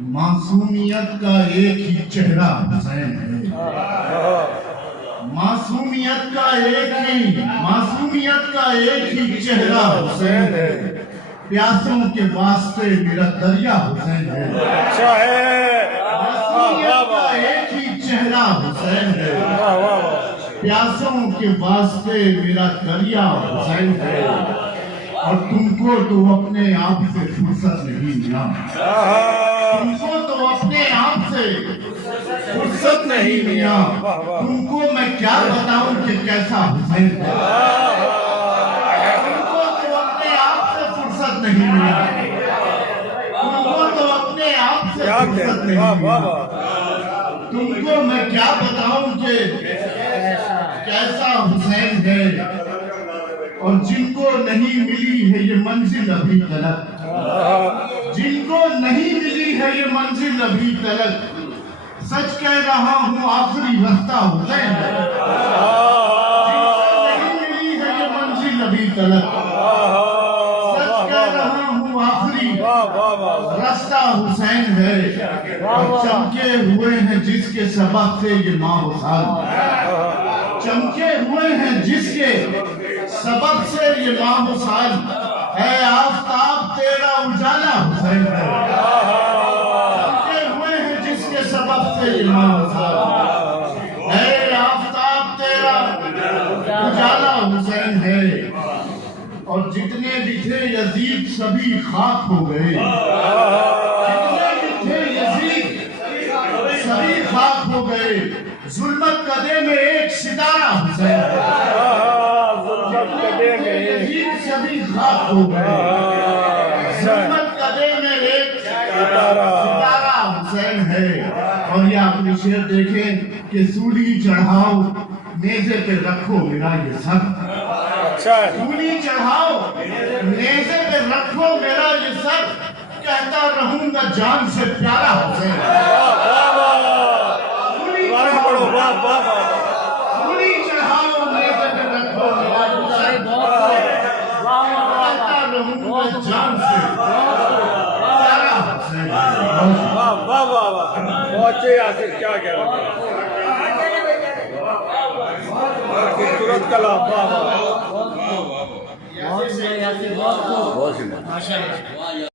معصومیت کا ایک ہی چہرہ حسین ہے، معصومیت کا ایک ہی چہرہ حسین ہے، پیاسوں کے واسطے میرا دریا حسین ہے، معصومیت کا ایک ہی چہرہ حسین ہے، پیاسوں کے واسطے میرا دریا حسین ہے، اور تم کو تو اپنے آپ سے فرصت نہیں ملا، تم کو تو اپنے آپ سے فرصت نہیں ملا، تم کو میں کیا بتاؤں کہ کیسا حسین ہے، تم کو تو اپنے آپ سے فرصت نہیں ملا، تم کو تو اپنے آپ سے فرصت نہیں ملا، تم کو میں کیا بتاؤں کہ کیسا حسین ہے، اور جن کو نہیں ملی ہے یہ منزل ابھی تلک، جن کو نہیں ملی ہے یہ منزل ابھی تلک، سچ کہہ رہا ہوں آخری رستہ حسین ہے، جن کو نہیں ملی ہے یہ منزل ابھی تلک، سچ کہہ رہا ہوں آخری رستہ حسین ہے، اور چمکے ہوئے ہیں جس کے سبب سے یہ ماہ و سال، چمکے ہوئے ہیں جس کے سبب سے یہ ماہ و سال، ہے آفتاب تیرا اجالا حسین ہے، چمکے ہوئے ہیں جس کے سبب سے یہ ماہ و سال، ہے آفتاب تیرا اجالا حسین ہے، اور جتنے بھی تھے یزید سبھی خاک ہو گئے، جتنے بھی تھے یزید سبھی خاک ہو گئے، ظلمت قدے میں ایک ستارہ حسین ہے، یزید سبھی خاک ہو گئے، ظلمت قدے میں ایک ستارہ حسین ہے، اور یہ اپنی شعر دیکھیں کہ سولی چڑھاؤ نیزے پہ رکھو میرا یہ سر، سولی چڑھاؤ نیزے پہ رکھو میرا یہ سر، کہتا رہوں گا جان سے پیارا حسین، سولی چڑھاؤ نیزے پہ رکھو میرا یہ سر، کہتا رہوں گا جان سے پیارا حسین۔ بہت اچھے یاسر، کیا کہہ رہا ہے خوبصورت کلام، واہ واہ، بہت